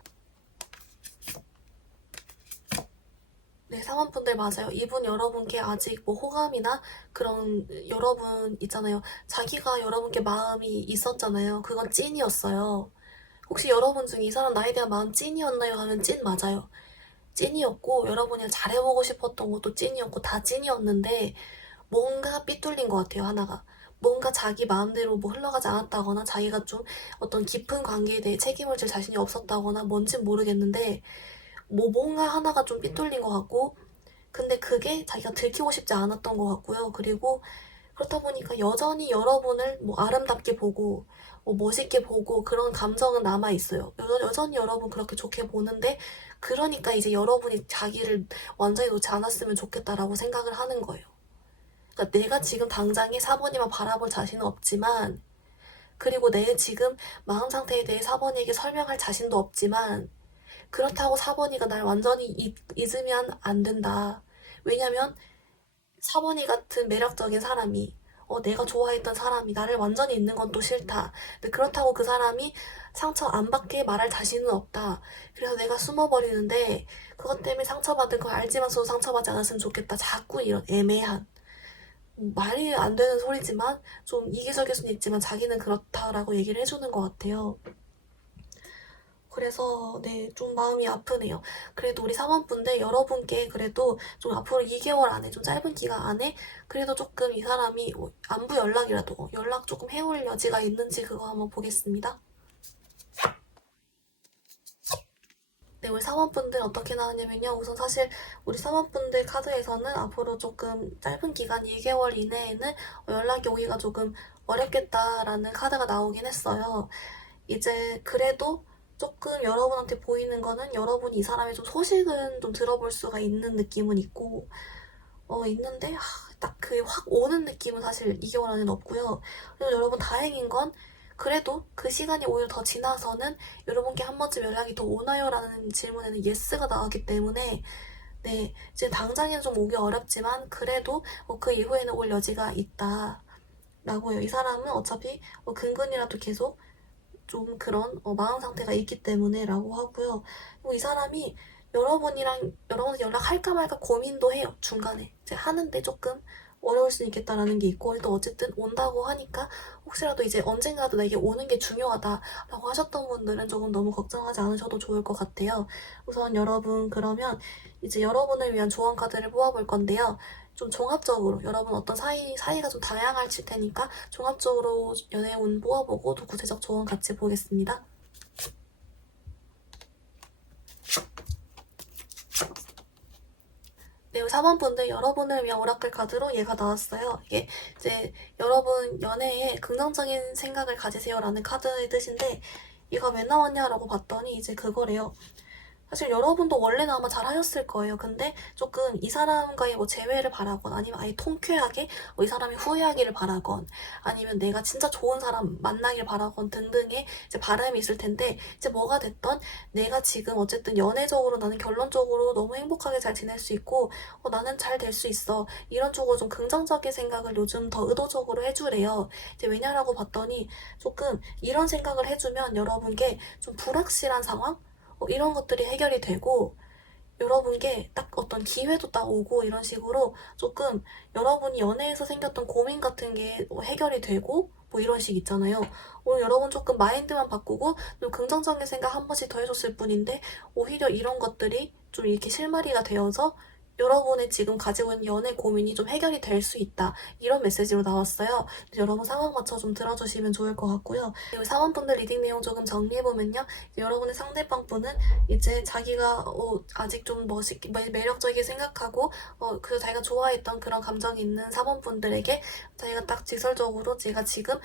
네, 사원분들 맞아요. 이분 여러분께 아직 뭐 호감이나 그런 여러분 있잖아요. 자기가 여러분께 마음이 있었잖아요. 그건 찐이었어요. 혹시 여러분 중에 이 사람 나에 대한 마음 찐이었나요? 하면 찐 맞아요. 찐이었고 여러분이 잘해보고 싶었던 것도 찐이었고 다 찐이었는데 뭔가 삐뚤린 것 같아요. 하나가. 뭔가 자기 마음대로 뭐 흘러가지 않았다거나 자기가 좀 어떤 깊은 관계에 대해 책임을 질 자신이 없었다거나 뭔진 모르겠는데 뭐 뭔가 하나가 좀 삐뚤린 것 같고 근데 그게 자기가 들키고 싶지 않았던 것 같고요. 그리고 그렇다 보니까 여전히 여러분을 뭐 아름답게 보고 뭐 멋있게 보고 그런 감정은 남아있어요. 여전히 여러분 그렇게 좋게 보는데 그러니까 이제 여러분이 자기를 완전히 놓지 않았으면 좋겠다라고 생각을 하는 거예요. 그러니까 내가 지금 당장에 사번이만 바라볼 자신은 없지만 그리고 내 지금 마음 상태에 대해 사번이에게 설명할 자신도 없지만 그렇다고 사번이가 날 완전히 잊으면 안 된다. 왜냐면 사번이 같은 매력적인 사람이 내가 좋아했던 사람이 나를 완전히 잊는 건 또 싫다. 근데 그렇다고 그 사람이 상처 안 받게 말할 자신은 없다. 그래서 내가 숨어버리는데 그것 때문에 상처받은 걸 알지만서도 상처받지 않았으면 좋겠다. 자꾸 이런 애매한 말이 안 되는 소리지만 좀 이기적일 수는 있지만 자기는 그렇다라고 얘기를 해주는 것 같아요. 그래서 네, 좀 마음이 아프네요. 그래도 우리 사원분들 여러분께 그래도 좀 앞으로 2개월 안에 좀 짧은 기간 안에 그래도 조금 이 사람이 안부 연락이라도 연락 조금 해올 여지가 있는지 그거 한번 보겠습니다. 네, 우리 사원분들 어떻게 나왔냐면요. 우선 사실 우리 사원분들 카드에서는 앞으로 조금 짧은 기간 2개월 이내에는 연락이 오기가 조금 어렵겠다라는 카드가 나오긴 했어요. 이제 그래도 조금 여러분한테 보이는 거는 여러분이 이 사람의 좀 소식은 좀 들어볼 수가 있는 느낌은 있고 있는데 딱 그 확 오는 느낌은 사실 2개월 안에는 없고요. 그리고 여러분 다행인 건 그래도 그 시간이 오히려 더 지나서는 여러분께 한 번쯤 연락이 더 오나요? 라는 질문에는 예스가 나왔기 때문에 네, 지금 당장에는 좀 오기 어렵지만 그래도 그 이후에는 올 여지가 있다. 라고요. 이 사람은 어차피 근근이라도 계속 좀 그런 마음 상태가 있기 때문에 라고 하고요. 그리고 이 사람이 여러분한테 연락할까 말까 고민도 해요. 중간에. 이제 하는데 조금 어려울 수 있겠다라는 게 있고 또 어쨌든 온다고 하니까 혹시라도 이제 언젠가도 내게 오는 게 중요하다라고 하셨던 분들은 조금 너무 걱정하지 않으셔도 좋을 것 같아요. 우선 여러분 그러면 이제 여러분을 위한 조언 카드를 뽑아볼 건데요. 좀 종합적으로 여러분 어떤 사이가 좀 다양할 테니까 종합적으로 연애운 뽑아보고 또 구체적 조언 같이 보겠습니다. 네, 4번분들 여러분을 위한 오라클 카드로 얘가 나왔어요. 이게 이제 여러분 연애에 긍정적인 생각을 가지세요라는 카드의 뜻인데 얘가 왜 나왔냐라고 봤더니 이제 그거래요. 사실 여러분도 원래는 아마 잘 하셨을 거예요. 근데 조금 이 사람과의 뭐 재회를 바라건 아니면 아예 통쾌하게 이 사람이 후회하기를 바라건 아니면 내가 진짜 좋은 사람 만나길 바라건 등등의 이제 바람이 있을 텐데 이제 뭐가 됐던 내가 지금 어쨌든 연애적으로 나는 결론적으로 너무 행복하게 잘 지낼 수 있고 나는 잘 될 수 있어 이런 쪽으로 좀 긍정적인 생각을 요즘 더 의도적으로 해주래요. 이제 왜냐라고 봤더니 조금 이런 생각을 해주면 여러분께 좀 불확실한 상황 이런 것들이 해결이 되고 여러분께 딱 어떤 기회도 딱 오고 이런 식으로 조금 여러분이 연애에서 생겼던 고민 같은 게 해결이 되고 뭐 이런 식 있잖아요. 오늘 여러분 조금 마인드만 바꾸고 좀 긍정적인 생각 한 번씩 더 해줬을 뿐인데 오히려 이런 것들이 좀 이렇게 실마리가 되어서 여러분의 지금 가지고 있는 연애 고민이 좀 해결이 될 수 있다. 이런 메시지로 나왔어요. 여러분 상황 맞춰 좀 들어주시면 좋을 것 같고요. 그리고 사원분들 리딩 내용 조금 정리해보면요. 여러분의 상대방 분은 이제 자기가 아직 좀 매력적이게 생각하고 그 자기가 좋아했던 그런 감정이 있는 사원분들에게 자기가 딱 직설적으로 제가 지금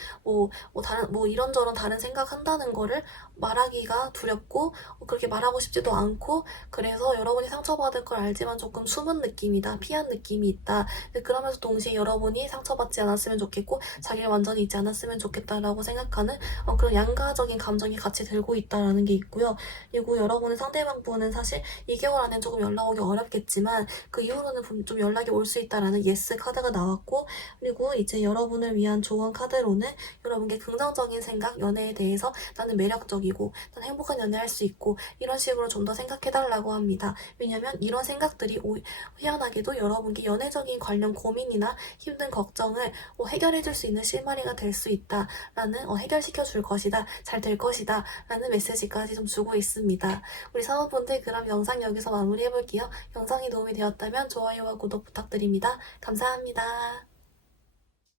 이런저런 다른 생각한다는 거를 말하기가 두렵고 그렇게 말하고 싶지도 않고 그래서 여러분이 상처받을 걸 알지만 조금 숨은 느낌이다. 피한 느낌이 있다. 그러면서 동시에 여러분이 상처받지 않았으면 좋겠고 자기를 완전히 잊지 않았으면 좋겠다라고 생각하는 그런 양가적인 감정이 같이 들고 있다라는 게 있고요. 그리고 여러분의 상대방 분은 사실 2개월 안에 조금 연락 오기 어렵겠지만 그 이후로는 좀 연락이 올 수 있다라는 예스 카드가 나왔고 그리고 이제 여러분을 위한 조언 카드로는 여러분께 긍정적인 생각, 연애에 대해서 나는 매력적이고 나는 행복한 연애할 수 있고 이런 식으로 좀 더 생각해달라고 합니다. 왜냐면 이런 생각들이 희한하게도 여러분께 연애적인 관련 고민이나 힘든 걱정을 해결해줄 수 있는 실마리가 될 수 있다라는 해결시켜 줄 것이다, 잘 될 것이다 라는 메시지까지 좀 주고 있습니다. 우리 사모분들 그럼 영상 여기서 마무리해볼게요. 영상이 도움이 되었다면 좋아요와 구독 부탁드립니다. 감사합니다.